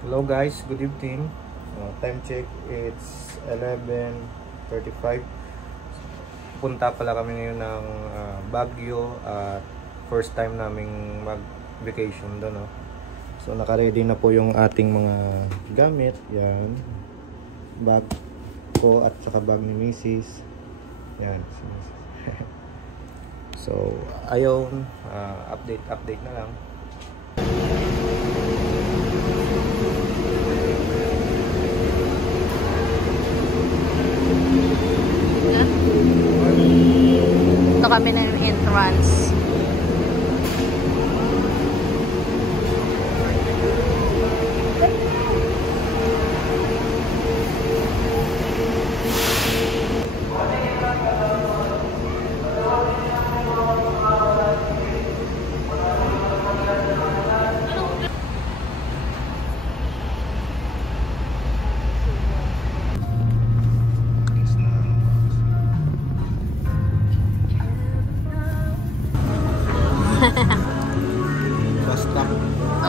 Hello guys, good evening. Time check, it's 11:35. Punta pala kami ngayon ng Baguio at first time naming mag-vacation doon. No? So naka-ready na po yung ating mga gamit. Yan. Bag ko at saka bag ni Mrs. Yan. So ayun, update na lang. Ito kami na yung entrance.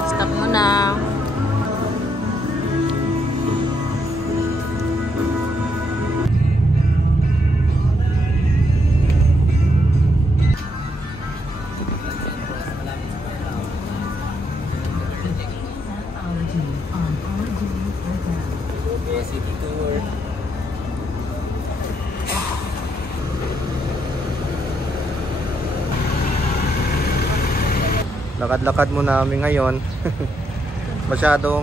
Stop muna. City tour. Lakad-lakad muna kami ngayon. Masyadong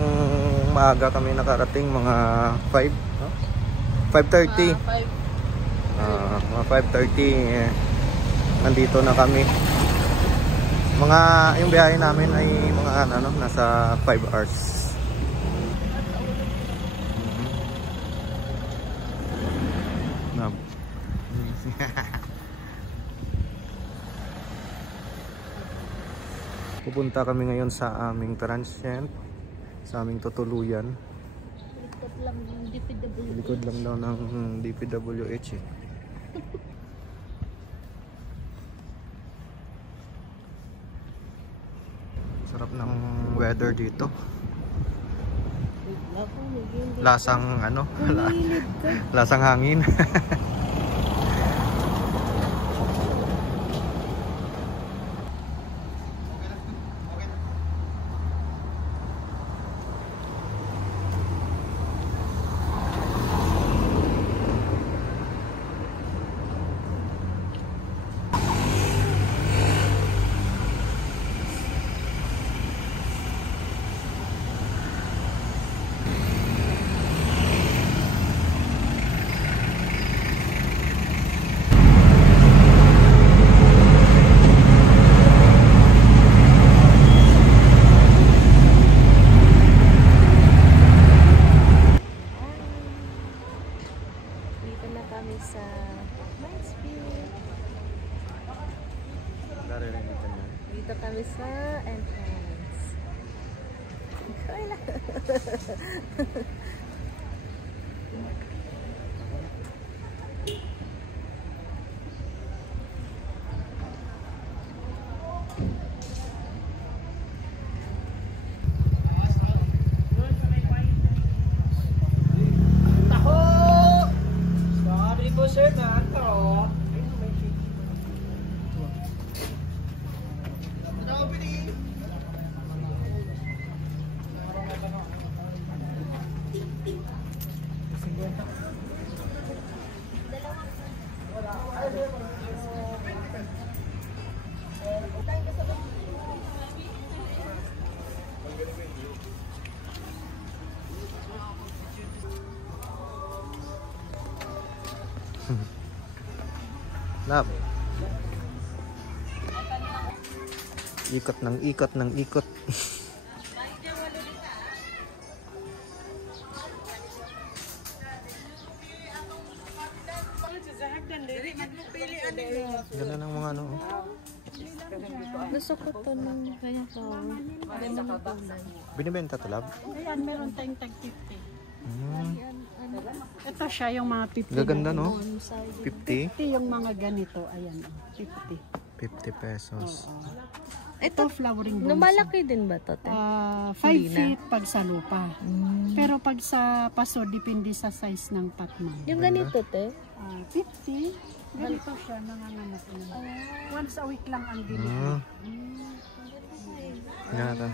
maaga kami nakarating, mga 5, no? 5:30. Mga 5:30 nandito na kami. Yung biyahe namin ay mga nasa 5 hours. Pupunta kami ngayon sa aming transient, sa aming tutuluyan. Likod lang daw ng DPWH eh. Sarap ng weather dito. Lasang lasang hangin. Sa Mansfield. Dito kami sa entrance. Lab. Ikot ng ikot. Ganda ng mga Gusto ko to ng kaya flower. Ganda ng kulay. Binibenta to, Lab? Ayan, meron tayong tag 50. Ito siya yung mga 50. Gaganda, no? 50? 50 yung mga ganito. Ayan, 50. 50 pesos. Ito flowering bonsai. Lumalaki din ba to, te? 5 Hindi na. feet pag sa lupa. Pero pag sa paso, depende sa size ng pot mo. Yung ganito, te? 50. Ganito siya, nanganganak na. Once a week lang ang bili. Yan.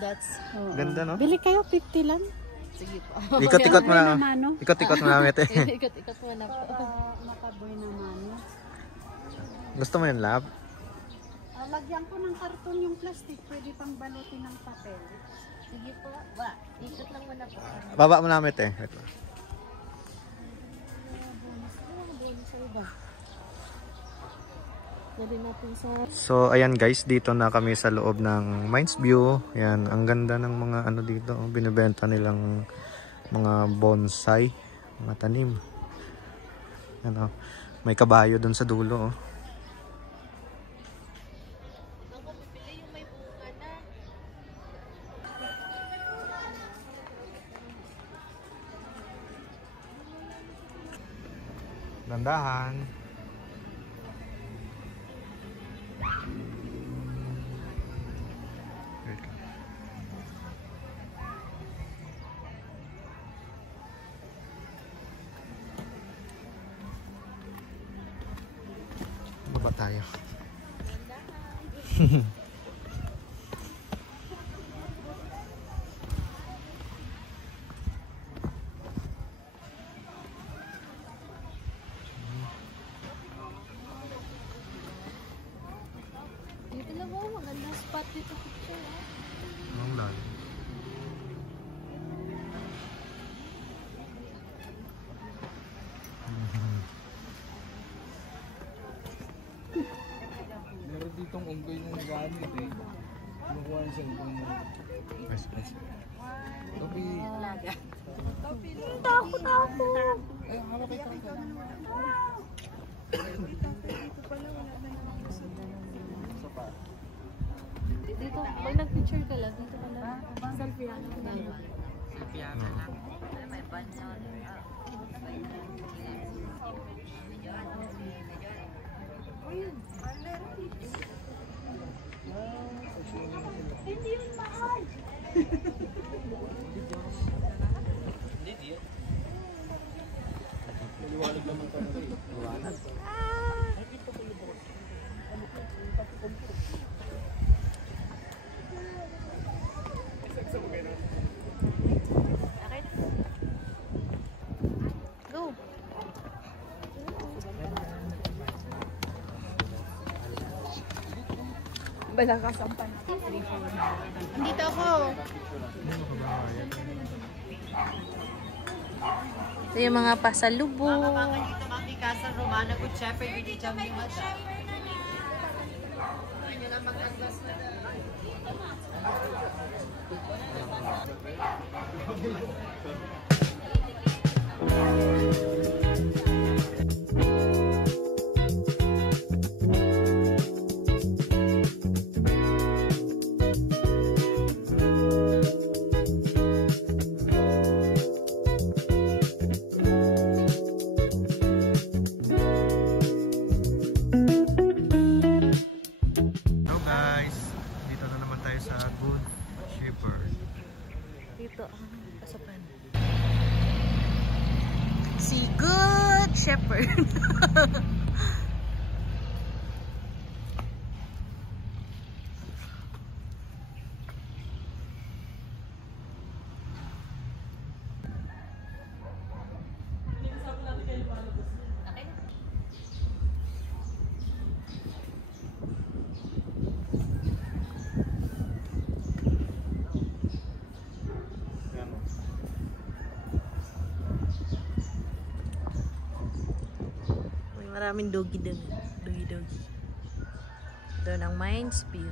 That's Ganda, no? Bili kayo, 50 lang. sige po. Ikot-ikot mo Nakaboy na. naman, no? Ikot-ikot mo namin ito. Ikot-ikot mo na po. Nakaboy naman. No? Gusto mo yung lab? Lagyan ko ng karton yung plastic. Pwede pang balutin ng papel. Sige po. Ba, ikot lang muna po. Baba mo namin ito eh. Wait lang. Bonus sa iba. Dali natin sa... So ayan guys, dito na kami sa loob ng Mines View. Ayan, ang ganda ng mga ano dito. Binibenta nilang mga bonsai, mga tanim. Ano, may kabayo dun sa dulo. Oh. Dandahan. Baba tayo. Dito lang po, maganda spot dito. Picture, Ang lalim. Meron ditong unggoy na nag-aanit eh. Kinukuha yung cellphone mo. Topi. Takot ako! Eh, hawak kita ka. Dito, pag nag-picture ka lang, dito ka lang. Selfie lang. May banyo. Go! Balakasampan. Dito ako. Ito yung mga pasalubong. Dito kami Casa Romana good shepherd hindi jam ni mata. Hello guys, dito na naman tayo sa Good Shepherd. Dito ang pasokan. Si Good Shepherd. May maraming doggy doon. Doggy. Doon ang Mines View.